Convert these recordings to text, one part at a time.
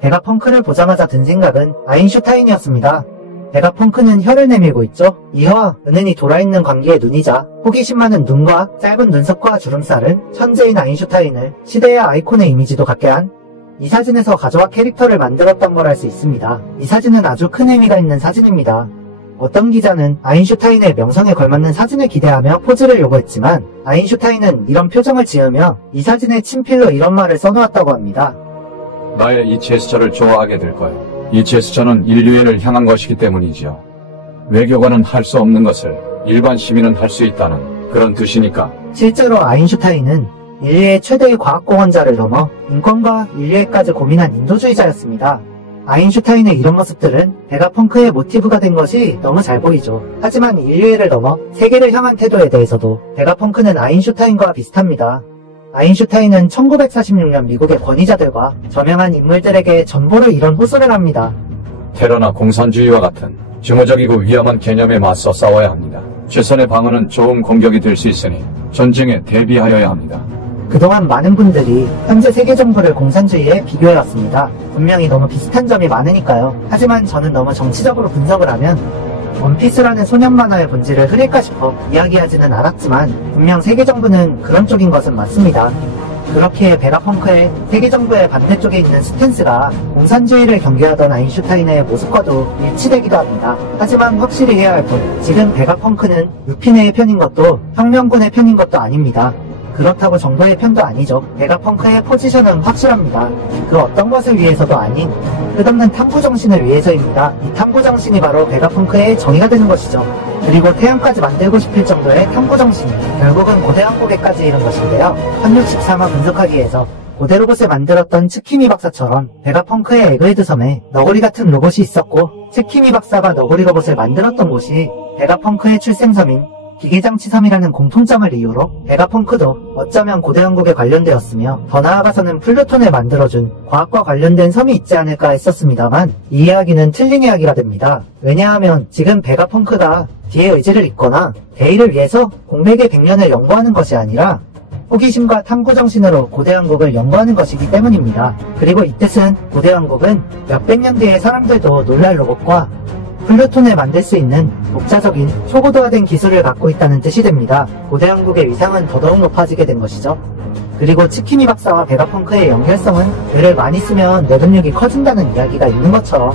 베가펑크를 보자마자 든 생각은 아인슈타인이었습니다. 베가펑크는 혀를 내밀고 있죠. 이 혀와 은은히 돌아있는 광기의 눈이자 호기심 많은 눈과 짧은 눈썹과 주름살은 천재인 아인슈타인을 시대의 아이콘의 이미지도 갖게 한 이 사진에서 가조와 캐릭터를 만들었던 걸 알 수 있습니다. 이 사진은 아주 큰 의미가 있는 사진입니다. 어떤 기자는 아인슈타인의 명성에 걸맞는 사진을 기대하며 포즈를 요구했지만 아인슈타인은 이런 표정을 지으며 이 사진에 친필로 이런 말을 써놓았다고 합니다. 나의 이 제스처를 좋아하게 될 거예요. 이 제스처는 인류애를 향한 것이기 때문이지요. 외교관은 할 수 없는 것을 일반 시민은 할 수 있다는 그런 뜻이니까. 실제로 아인슈타인은 인류의 최대의 과학공헌자를 넘어 인권과 인류애까지 고민한 인도주의자였습니다. 아인슈타인의 이런 모습들은 베가펑크의 모티브가 된 것이 너무 잘 보이죠. 하지만 인류애를 넘어 세계를 향한 태도에 대해서도 베가펑크는 아인슈타인과 비슷합니다. 아인슈타인은 1946년 미국의 권위자들과 저명한 인물들에게 전보를 이런 호소를 합니다. 테러나 공산주의와 같은 증오적이고 위험한 개념에 맞서 싸워야 합니다. 최선의 방어는 좋은 공격이 될 수 있으니 전쟁에 대비하여야 합니다. 그동안 많은 분들이 현재 세계 정부를 공산주의에 비교해왔습니다. 분명히 너무 비슷한 점이 많으니까요. 하지만 저는 너무 정치적으로 분석을 하면 원피스라는 소년 만화의 본질을 흐릴까 싶어 이야기하지는 않았지만 분명 세계 정부는 그런 쪽인 것은 맞습니다. 그렇기에 베가펑크의 세계 정부의 반대쪽에 있는 스탠스가 공산주의를 경계하던 아인슈타인의 모습과도 일치되기도 합니다. 하지만 확실히 해야 할 것, 지금 베가펑크는 루피네의 편인 것도 혁명군의 편인 것도 아닙니다. 그렇다고 정부의 편도 아니죠. 베가펑크의 포지션은 확실합니다. 그 어떤 것을 위해서도 아닌 끝없는 탐구정신을 위해서입니다. 이 탐구정신이 바로 베가펑크의 정의가 되는 것이죠. 그리고 태양까지 만들고 싶을 정도의 탐구정신이 결국은 고대 왕국에까지 이른 것인데요. 1613화 분석하기에서 고대 로봇을 만들었던 츠키미 박사처럼 베가펑크의 에그헤드 섬에 너구리 같은 로봇이 있었고 츠키미 박사가 너구리 로봇을 만들었던 곳이 베가펑크의 출생섬인 기계장치 섬이라는 공통점을 이유로 베가펑크도 어쩌면 고대 왕국에 관련되었으며 더 나아가서는 플루톤을 만들어준 과학과 관련된 섬이 있지 않을까 했었습니다만 이 이야기는 틀린 이야기가 됩니다. 왜냐하면 지금 베가펑크가 뒤에 의지를 잇거나 대의를 위해서 공백의 100년을 연구하는 것이 아니라 호기심과 탐구정신으로 고대 왕국을 연구하는 것이기 때문입니다. 그리고 이 뜻은 고대 왕국은 몇백 년 뒤에 사람들도 놀랄 로봇과 플루톤을 만들 수 있는 독자적인 초고도화된 기술을 갖고 있다는 뜻이 됩니다. 고대 왕국의 위상은 더더욱 높아지게 된 것이죠. 그리고 츠키미 박사와 베가펑크의 연결성은 글을 많이 쓰면 내분력이 커진다는 이야기가 있는 것처럼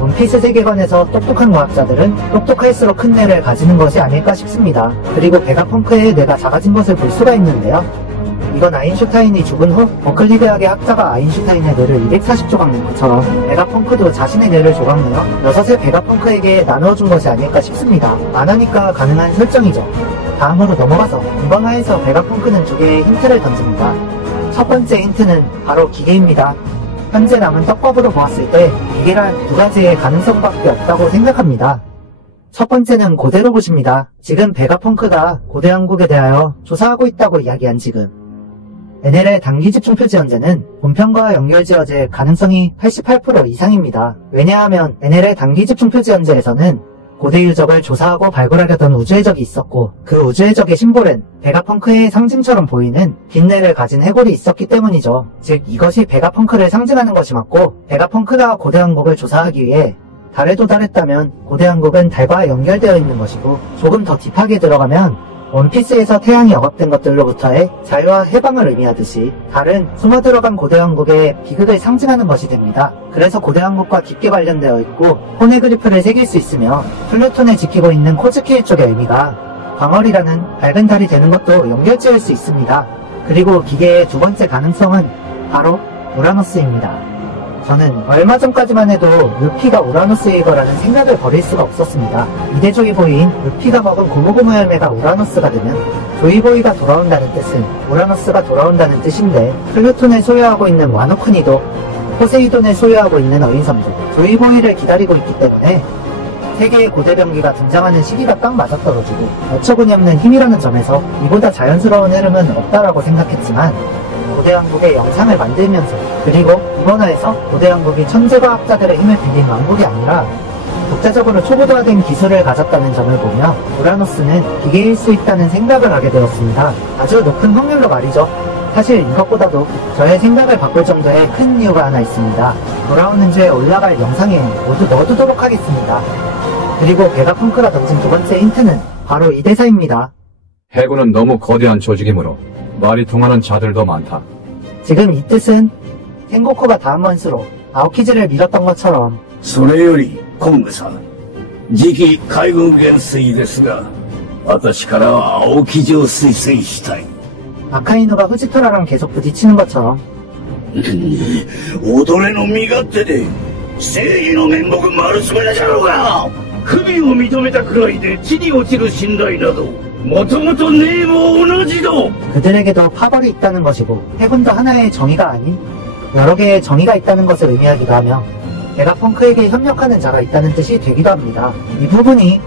원피스 세계관에서 똑똑한 과학자들은 똑똑할수록 큰 뇌를 가지는 것이 아닐까 싶습니다. 그리고 베가펑크의 뇌가 작아진 것을 볼 수가 있는데요. 이건 아인슈타인이 죽은 후 버클리 대학의 학자가 아인슈타인의 뇌를 240조각 낸 것처럼 베가펑크도 자신의 뇌를 조각내어 6의 베가펑크에게 나누어준 것이 아닐까 싶습니다. 만화니까 가능한 설정이죠. 다음으로 넘어가서 이번 화에서 베가펑크는 2개의 힌트를 던집니다. 첫 번째 힌트는 바로 기계입니다. 현재 남은 떡밥으로 보았을 때 기계란 2가지의 가능성밖에 없다고 생각합니다. 첫 번째는 고대 로봇입니다. 지금 베가펑크가 고대 왕국에 대하여 조사하고 있다고 이야기한 지금 NL의 단기 집중 표지 현재는 본편과 연결지어질 가능성이 88% 이상입니다. 왜냐하면 NL의 단기 집중 표지 현재에서는 고대 유적을 조사하고 발굴하려던 우주의 적이 있었고 그 우주의 적의 심볼은 베가펑크의 상징처럼 보이는 긴 뇌를 가진 해골이 있었기 때문이죠. 즉 이것이 베가펑크를 상징하는 것이 맞고 베가펑크가 고대 왕국을 조사하기 위해 달에 도달했다면 고대 왕국은 달과 연결되어 있는 것이고 조금 더 딥하게 들어가면 원피스에서 태양이 억압된 것들로부터의 자유와 해방을 의미하듯이 달은 숨어들어간 고대 왕국의 비극을 상징하는 것이 됩니다. 그래서 고대 왕국과 깊게 관련되어 있고 포네그리프를 새길 수 있으며 플루톤을 지키고 있는 코즈키일 쪽의 의미가 광월이라는 밝은 달이 되는 것도 연결지을 수 있습니다. 그리고 기계의 두 번째 가능성은 바로 우라노스입니다. 저는 얼마 전까지만 해도 루피가 우라노스일 거라는 생각을 버릴 수가 없었습니다. 이대조이 보이인 루피가 먹은 고무고무 열매가 우라노스가 되면 조이보이가 돌아온다는 뜻은 우라노스가 돌아온다는 뜻인데 플루톤을 소유하고 있는 와노쿠니도 포세이돈을 소유하고 있는 어인섬도 조이보이를 기다리고 있기 때문에 세계의 고대 병기가 등장하는 시기가 딱 맞아떨어지고 어처구니 없는 힘이라는 점에서 이보다 자연스러운 흐름은 없다라고 생각했지만 고대 왕국의 영상을 만들면서 그리고 이번 화에서 고대 왕국이 천재과학자들의 힘을 빌린 왕국이 아니라 독자적으로 초고도화된 기술을 가졌다는 점을 보며 우라노스는 기계일 수 있다는 생각을 하게 되었습니다. 아주 높은 확률로 말이죠. 사실 이것보다도 저의 생각을 바꿀 정도의 큰 이유가 하나 있습니다. 돌아오는 주에 올라갈 영상에 모두 넣어두도록 하겠습니다. 그리고 베가펑크가 던진 두 번째 힌트는 바로 이 대사입니다. 해군은 너무 거대한 조직이므로 말이 통하는 자들도 많다. 지금 이 뜻은 생고쿠가 다음 원수로 아오키즈를 밀었던 것처럼 それより、コングさん。次期海軍元帥ですが、私からは青木城を推薦したい。 아카이누가 후지토라랑 계속 부딪히는 것처럼 踊れの身勝手で、正義の面目丸つぶれじゃろうが不備を認めたくらいで地に落ちる信頼など、もともとねえも同じだ 그들에게도 파벌이 있다는 것이고 해군도 하나의 정의가 아닌 여러 개의 정의가 있다는 것을 의미하기도 하며 베가펑크에게 협력하는 자가 있다는 뜻이 되기도 합니다. 이 부분이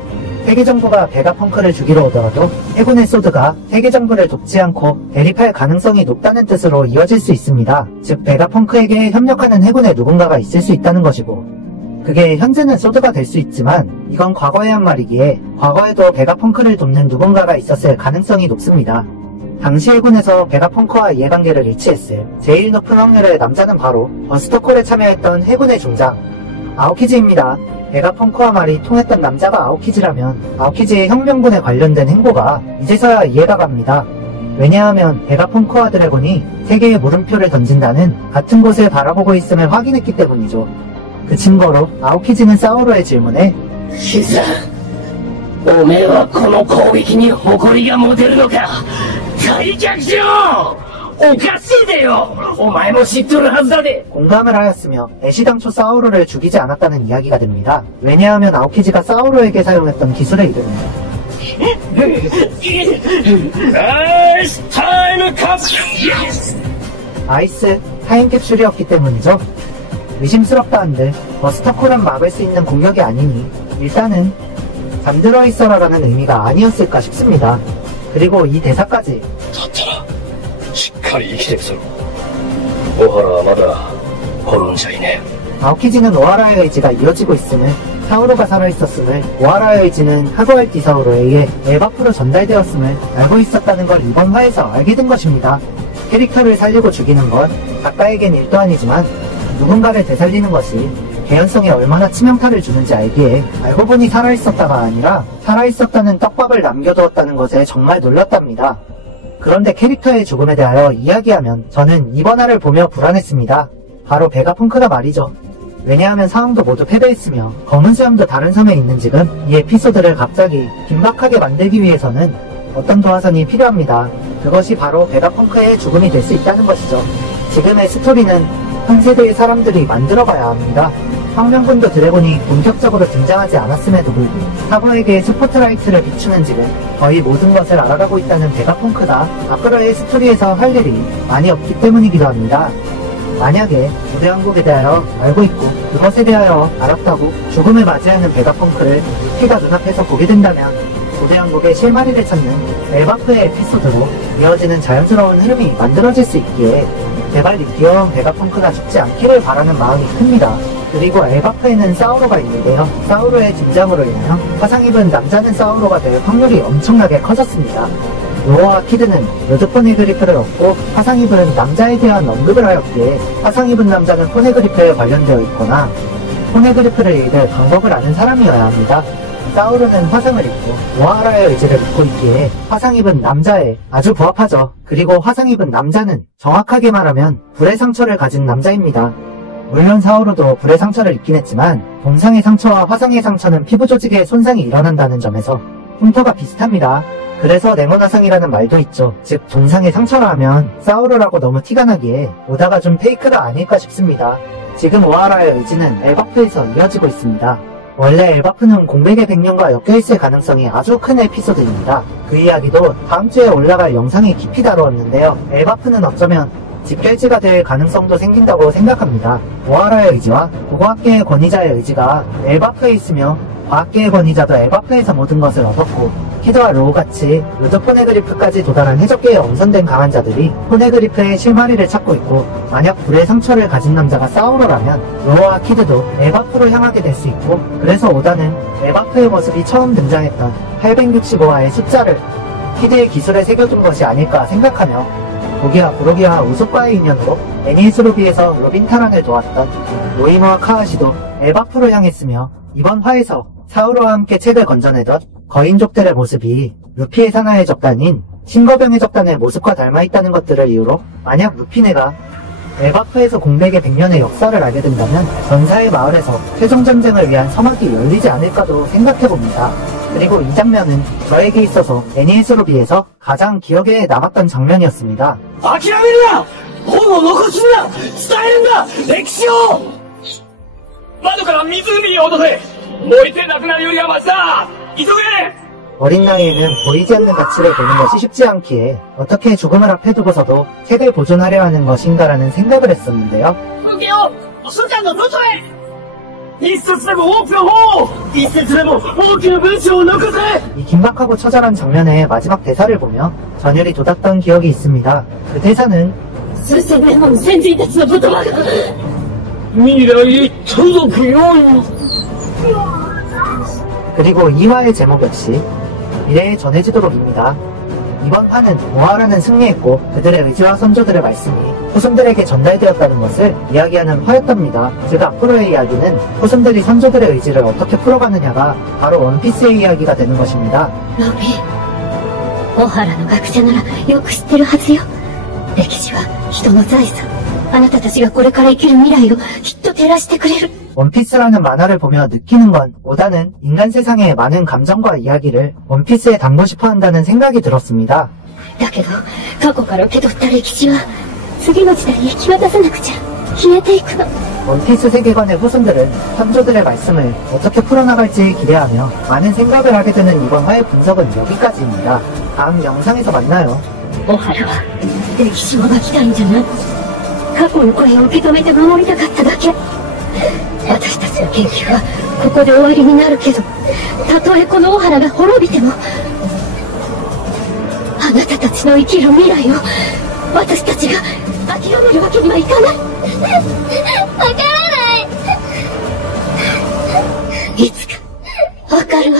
세계정부가 베가펑크를 죽이러 오더라도 해군의 소드가 세계정부를 돕지 않고 대립할 가능성이 높다는 뜻으로 이어질 수 있습니다. 즉 베가펑크에게 협력하는 해군의 누군가가 있을 수 있다는 것이고 그게 현재는 소드가 될 수 있지만 이건 과거의 한 말이기에 과거에도 베가펑크를 돕는 누군가가 있었을 가능성이 높습니다. 당시 해군에서 베가펑크와 이해관계를 일치했을 제일 높은 확률의 남자는 바로 버스터콜에 참여했던 해군의 중장 아오키즈입니다. 베가펑크와 말이 통했던 남자가 아오키즈라면 아오키즈의 혁명군에 관련된 행보가 이제서야 이해가 갑니다. 왜냐하면 베가펑크와 드래곤이 세계에 물음표를 던진다는 같은 곳을 바라보고 있음을 확인했기 때문이죠. 그 증거로 아오키즈는 사오로의 질문에 シズおめえはこの攻撃に誇りが持てるのか退却しろおかしいでよお前も知っとるはずだで 공감을 하였으며 애시당초 사오로를 죽이지 않았다는 이야기가 됩니다. 왜냐하면 아오키즈가 사오로에게 사용했던 기술의 이름은 ナイスタイムカプセル 아이스 타임캡슐이었기 때문이죠. 의심스럽다 한들 버스터콜은 막을 수 있는 공격이 아니니 일단은 잠들어 있어라라는 의미가 아니었을까 싶습니다. 그리고 이 대사까지 だったらしっかり生きてみせろ小原はまだ滅んじゃいね 아오키즈는 오하라의 의지가 이어지고 있음을 사오로가 살아있었음을 오하라의 의지는 하고알티 사오로에 의해 엘바프로 전달되었음을 알고 있었다는 걸 이번 화에서 알게 된 것입니다. 캐릭터를 살리고 죽이는 건 작가에겐 일도 아니지만 누군가를 되살리는 것이 개연성에 얼마나 치명타를 주는지 알기에 알고 보니 살아있었다가 아니라 살아있었다는 떡밥을 남겨두었다는 것에 정말 놀랐답니다. 그런데 캐릭터의 죽음에 대하여 이야기하면 저는 이번 화를 보며 불안했습니다. 바로 베가펑크가 말이죠. 왜냐하면 상황도 모두 패배했으며 검은 수염도 다른 섬에 있는 지금 이 에피소드를 갑자기 긴박하게 만들기 위해서는 어떤 도화선이 필요합니다. 그것이 바로 베가펑크의 죽음이 될 수 있다는 것이죠. 지금의 스토리는 현 세대의 사람들이 만들어가야 합니다. 혁명군도 드래곤이 본격적으로 등장하지 않았음에도 불구하고 사부에게 스포트라이트를 비추는 지금 거의 모든 것을 알아가고 있다는 베가펑크가 앞으로의 스토리에서 할 일이 많이 없기 때문이기도 합니다. 만약에 고대왕국에 대하여 알고 있고 그것에 대하여 알았다고 죽음을 맞이하는 베가펑크를 루피가 눈앞에서 보게 된다면 고대왕국의 실마리를 찾는 엘바프의 에피소드로 이어지는 자연스러운 흐름이 만들어질 수 있기에 제발 이 귀여운 베가펑크가 죽지 않기를 바라는 마음이 큽니다. 그리고 엘바프에는 사우로가 있는데요. 사우로의 등장으로 인하여 화상 입은 남자는 사우로가 될 확률이 엄청나게 커졌습니다. 로어와 키드는 요드포네그리프를 얻고 화상 입은 남자에 대한 언급을 하였기에 화상 입은 남자는 포네그리프에 관련되어 있거나 포네그리프를 읽을 방법을 아는 사람이어야 합니다. 사우르는 화상을 입고 오하라의 의지를 믿고 있기에 화상 입은 남자에 아주 부합하죠. 그리고 화상 입은 남자는 정확하게 말하면 불의 상처를 가진 남자입니다. 물론 사우르도 불의 상처를 입긴 했지만 동상의 상처와 화상의 상처는 피부 조직에 손상이 일어난다는 점에서 흉터가 비슷합니다. 그래서 냉온화상이라는 말도 있죠. 즉 동상의 상처라 하면 사우르라고 너무 티가 나기에 오다가 좀 페이크가 아닐까 싶습니다. 지금 오하라의 의지는 엘바프에서 이어지고 있습니다. 원래 엘바프는 공백의 백년과 엮여있을 가능성이 아주 큰 에피소드입니다. 그 이야기도 다음 주에 올라갈 영상에 깊이 다루었는데요. 엘바프는 어쩌면 집결지가 될 가능성도 생긴다고 생각합니다. 오하라의 의지와 고고학계의 권위자의 의지가 엘바프에 있으며 과학계의 권위자도 엘바프에서 모든 것을 얻었고 키드와 로우같이 요드 포네그리프까지 도달한 해적계의 엄선된 강한 자들이 포네그리프의 실마리를 찾고 있고 만약 불의 상처를 가진 남자가 사우로라면 로우와 키드도 엘바프로 향하게 될 수 있고 그래서 오다는 엘바프의 모습이 처음 등장했던 865화의 숫자를 키드의 기술에 새겨둔 것이 아닐까 생각하며 보기와 부로기와 우소과의 인연으로 애니에스 로비에서 로빈 탈환을 도왔던 모이모와 카와시도 에바프로 향했으며, 이번 화에서 사우로와 함께 책을 건져내던 거인족들의 모습이 루피의 산하의 적단인 신거병의 적단의 모습과 닮아있다는 것들을 이유로 만약 루피네가 에바프에서 공백의 100년의 역사를 알게 된다면 전사의 마을에서 최종전쟁을 위한 서막이 열리지 않을까도 생각해봅니다. 그리고 이 장면은 저에게 있어서 애니에스 로비에서 가장 기억에 남았던 장면이었습니다. 諦めるな本を残すんだ伝えるんだ歴史を窓から湖に落とせ燃えてなくなるよりはマシだ急げ 어린 나이에는 보이지 않는 가치를 보는 것이 쉽지 않기에 어떻게 죽음을 앞에 두고서도 책을 보존하려 하는 것인가라는 생각을 했었는데요. 受けよう書館の外へ一冊でも多くの本を一節でも大きな文章を残せ 이 긴박하고 처절한 장면의 마지막 대사를 보며 전율이 돋았던 기억이 있습니다. 그 대사는 数千年もの先人たちの言葉が未来届くように 그리고 이 화의 제목 역시 미래에 전해지도록입니다. 이번 화는 모아라는 승리했고 그들의 의지와 선조들의 말씀이 후손들에게 전달되었다는 것을 이야기하는 화였답니다. 즉 앞으로의 이야기는 후손들이 선조들의 의지를 어떻게 풀어가느냐가 바로 원피스의 이야기가 되는 것입니다. ロビー、小原の学者ならよく知ってるはずよ。歴史は人の財産。あなたたちがこれから生きる未来をきっと照らしてくれる。 원피스라는 만화를 보며 느끼는 건 오다는 인간 세상의 많은 감정과 이야기를 원피스에 담고 싶어 한다는 생각이 들었습니다. だけど、過去から受け取った歴史は次の時代へ引き渡さなくちゃ消えていくの。 원피스 세계관의 후손들은 선조들의 말씀을 어떻게 풀어나갈지 기대하며 많은 생각을 하게 되는 이번 화의 분석은 여기까지입니다. 다음 영상에서 만나요. 小原は歴史を書きたいんじゃない。過去の声を受け止めて守りたかっただけ。私たちの研究はここで終わりになるけど、たとえこの小原が滅びても、あなたたちの生きる未来を私たちが諦めるわけにはいかない。わからない。いつかわかるわ。